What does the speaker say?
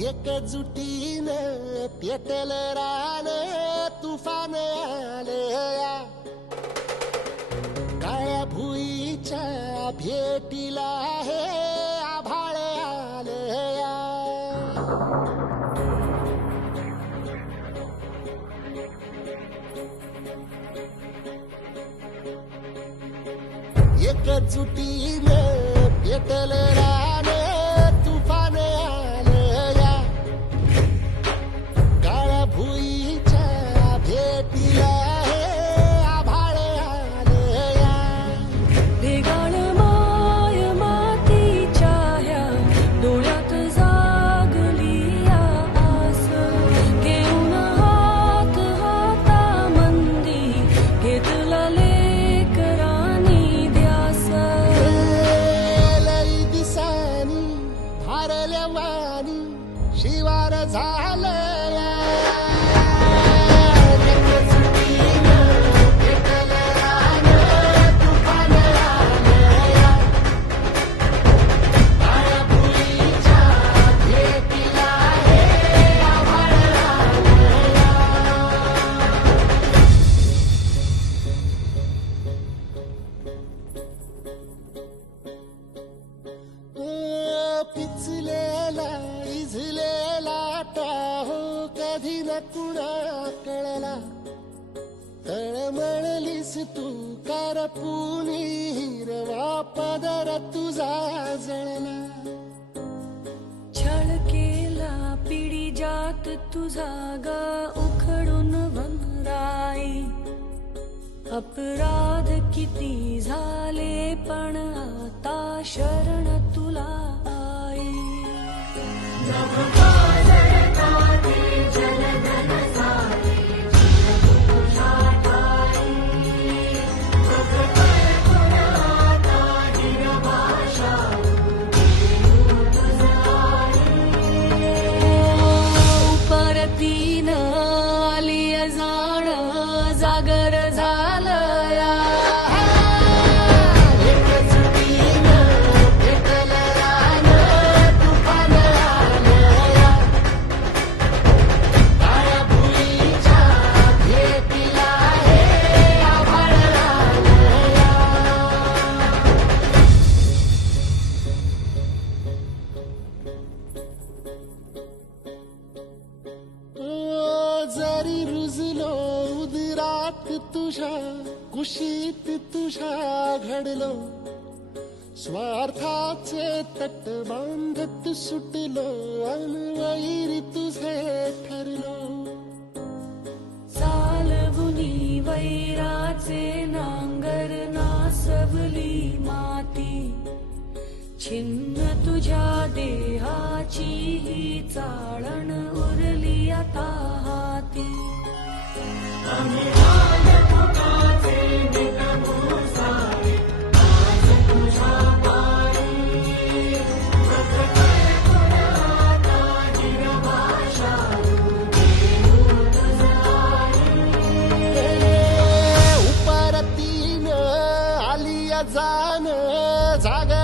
एकजुटीनं पेटल रान तुफान आलया काळ्या भुईच्या भेटीला हे आभाळ आलया एकजुटीनं पेटल रान तुफान आलया काळ्या भुईच्या भेटीला हे आभाळ आलया ढेगाळ माय मातीच्या ह्या डोळ्यात जागली या आस घेऊन हात हातामंदी घेतला लेकरांनी ध्यास लई दिसानी भारल्या वाणी शिवार झालया पेटल रान तुफान आलया काळ्या भुईच्या भेटीला हे आभाळ आलया पिचलेला इझलेला टाहो कधी न कुणा कळला तळमळलीस तू करपुनी हिरवा पदर तुझा जळला छळ केला पिढी जात तुझा गा उखडून वनराई अपराध किती झाले पण आता शरण तुला आई परतीनं आली जाण जागर झालया एकजुटीनं पेटल रान तुफान आलया काळ्या भुईच्या भेटीला हे आभाळ आलया जरी रुजलो उदरात तुझ्या कुशीत तुझ्या घडलो स्वार्थाचे तट बांधत सुटलो अनवैरी तुझे ठरलो चालवुनी वैराचे नांगर नासवली माती छिन्न तुझ्या देहाची ही चाळण उरली आता हाती उपरतीनं आली जाण जागर